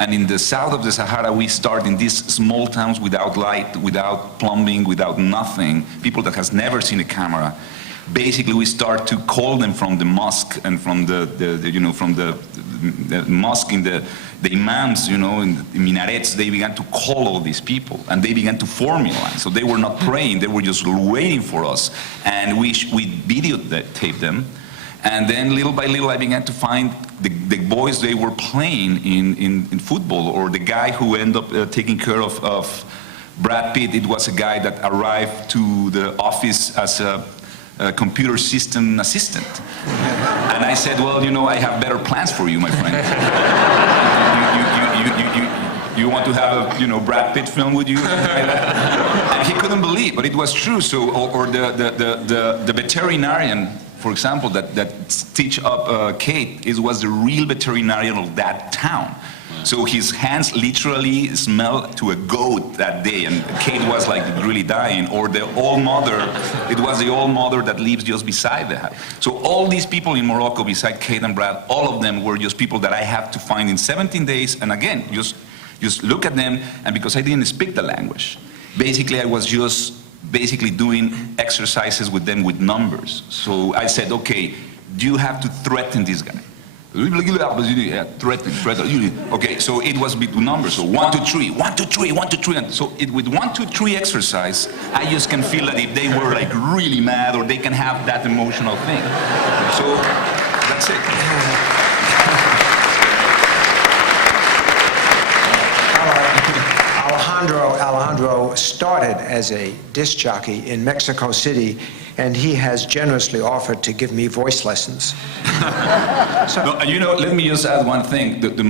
And in the south of the Sahara, we start in these small towns without light, without plumbing, without nothing, people that has never seen a camera. Basically, we start to call them from the mosque and from the mosque in the imams, in the minarets. They began to call all these people, and they began to form in line. So they were not praying; they were just waiting for us. And we videotaped them, and then little by little, I began to find the boys they were playing in football, or the guy who ended up taking care of Brad Pitt. It was a guy that arrived to the office as a computer system assistant. And I said, well, I have better plans for you, my friend. you want to have a Brad Pitt film with you? And he couldn't believe, but it was true. So, or the veterinarian, for example, that stitched up Kate, was the real veterinarian of that town. So his hands literally smelled to a goat that day, and Kate was like really dying. Or the old mother, it was the old mother that lives just beside the house. So all these people in Morocco, beside Kate and Brad, all of them were just people that I have to find in 17 days. And again, just look at them, and because I didn't speak the language, basically I was just doing exercises with them with numbers. So I said, okay, do you have to threaten this guy? Threaten. Okay, so it was with numbers. So 1, 2, 3, 1, 2, 3, 1, 2, 3. And so with 1, 2, 3 exercise, I just can feel that if they were like really mad, or they can have that emotional thing. So that's it. Alejandro started as a disc jockey in Mexico City, and he has generously offered to give me voice lessons. Let me just add one thing. The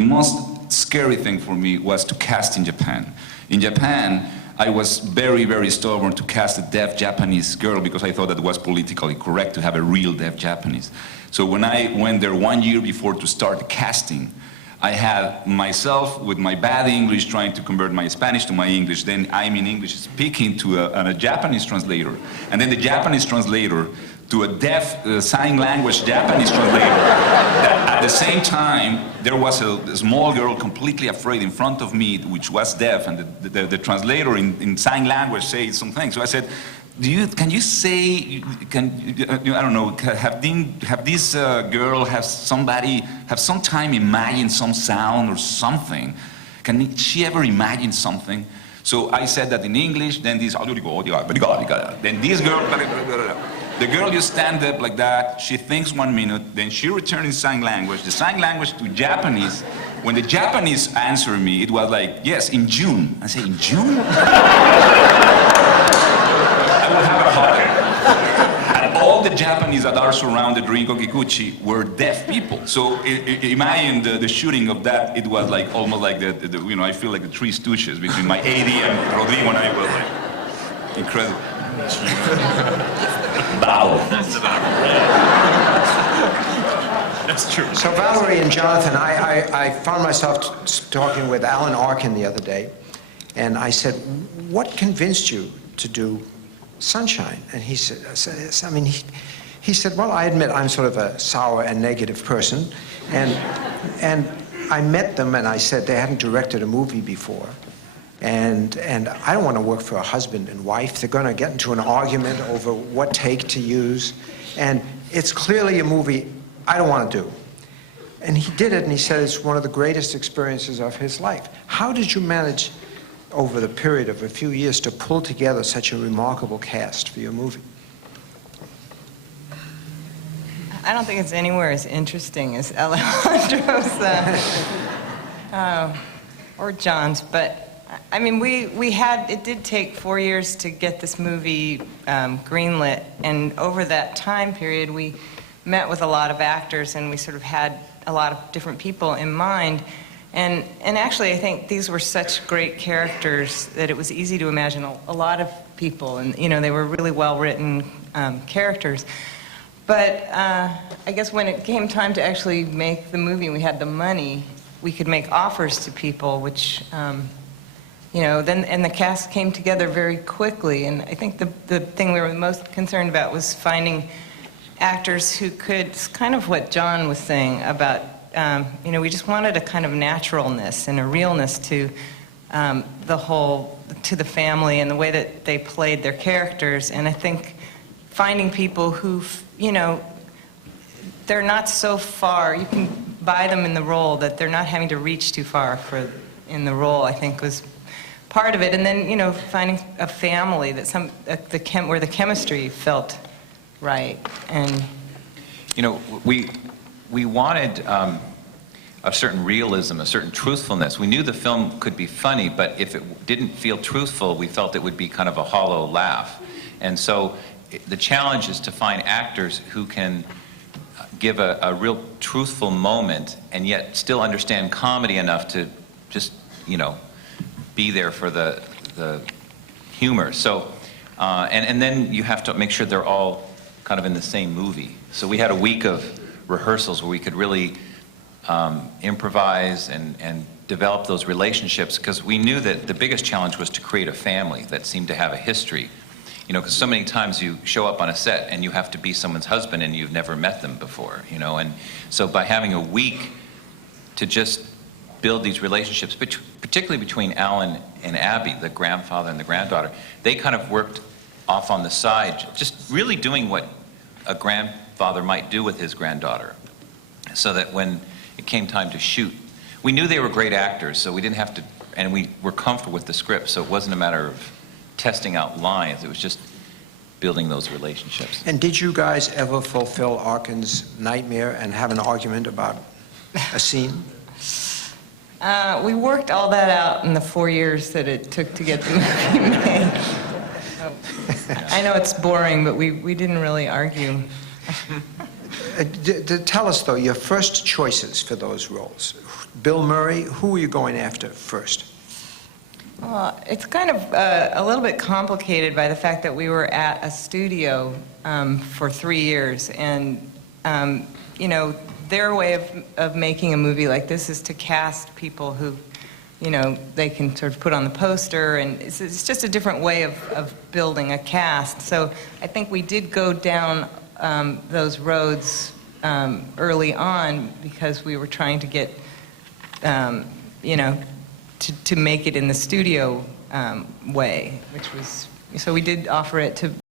most scary thing for me was to cast in Japan. In Japan, I was very, very stubborn to cast a deaf Japanese girl because I thought that it was politically correct to have a real deaf Japanese. So when I went there 1 year before to start the casting, I had myself with my bad English trying to convert my Spanish to my English. Then I'm in English speaking to a Japanese translator. And then the Japanese translator to a deaf sign language Japanese translator. That at the same time, there was a small girl completely afraid in front of me, which was deaf, and the translator in sign language said something. So I said, can you say, I don't know, have this girl have some time imagine some sound or something? Can she ever imagine something? So I said that in English, then this girl, the girl just stand up like that, she thinks 1 minute, then she returns in sign language, the sign language to Japanese. When the Japanese answered me, it was like, yes, in June. I say, in June? I will have a heart. And all the Japanese that are surrounded during Kokikuchi were deaf people. So imagine the shooting of that. It was like almost like I feel like the Three Stooges between my AD and Rodrigo, and I was like incredible. Babel. That's true. So Valerie and Jonathan, I found myself talking with Alan Arkin the other day, and I said, what convinced you to do Sunshine? And he said, he said, well, I admit I'm sort of a sour and negative person, and I met them and I said they hadn't directed a movie before, and I don't want to work for a husband and wife. They're going to get into an argument over what take to use, and it's clearly a movie I don't want to do. And he did it, and he said it's one of the greatest experiences of his life. How did you manage over the period of a few years to pull together such a remarkable cast for your movie? I don't think it's anywhere as interesting as Alejandro's or John's, but I mean, it did take 4 years to get this movie greenlit, and over that time period we met with a lot of actors, and we sort of had a lot of different people in mind. And actually, I think these were such great characters that it was easy to imagine a lot of people, and they were really well-written characters. But I guess when it came time to actually make the movie, we had the money, we could make offers to people, which, then the cast came together very quickly. And I think the thing we were most concerned about was finding actors who could, it's kind of what John was saying about you know, we just wanted a kind of naturalness and a realness to to the family and the way that they played their characters. And I think finding people who, you know, they're not so far, you can buy them in the role, that they're not having to reach too far in the role, I think was part of it. And then, you know, finding a family that where the chemistry felt right. And you know, we wanted a certain realism, a certain truthfulness. We knew the film could be funny, but if it didn't feel truthful, we felt it would be kind of a hollow laugh. And so the challenge is to find actors who can give a real truthful moment and yet still understand comedy enough to just, you know, be there for the humor. So, and then you have to make sure they're all kind of in the same movie. So we had a week of rehearsals where we could really improvise and develop those relationships, because we knew that the biggest challenge was to create a family that seemed to have a history. You know, because so many times you show up on a set and you have to be someone's husband and you've never met them before, you know. And so by having a week to just build these relationships, particularly between Alan and Abby, the grandfather and the granddaughter, they kind of worked off on the side, just really doing what a grandfather might do with his granddaughter, so that when it came time to shoot, we knew they were great actors, so we didn't have to, and we were comfortable with the script, so it wasn't a matter of testing out lines, it was just building those relationships. And did you guys ever fulfill Arkin's nightmare and have an argument about a scene? we worked all that out in the 4 years that it took to get the movie made. I know it's boring, but we didn't really argue. Tell us, though, your first choices for those roles. Bill Murray, who were you going after first? Well, it's kind of a little bit complicated by the fact that we were at a studio for 3 years, and you know, their way of making a movie like this is to cast people who, you know, they can sort of put on the poster, and it's just a different way of building a cast. So I think we did go down those roads early on because we were trying to get, you know, to make it in the studio way, which was, so we did offer it to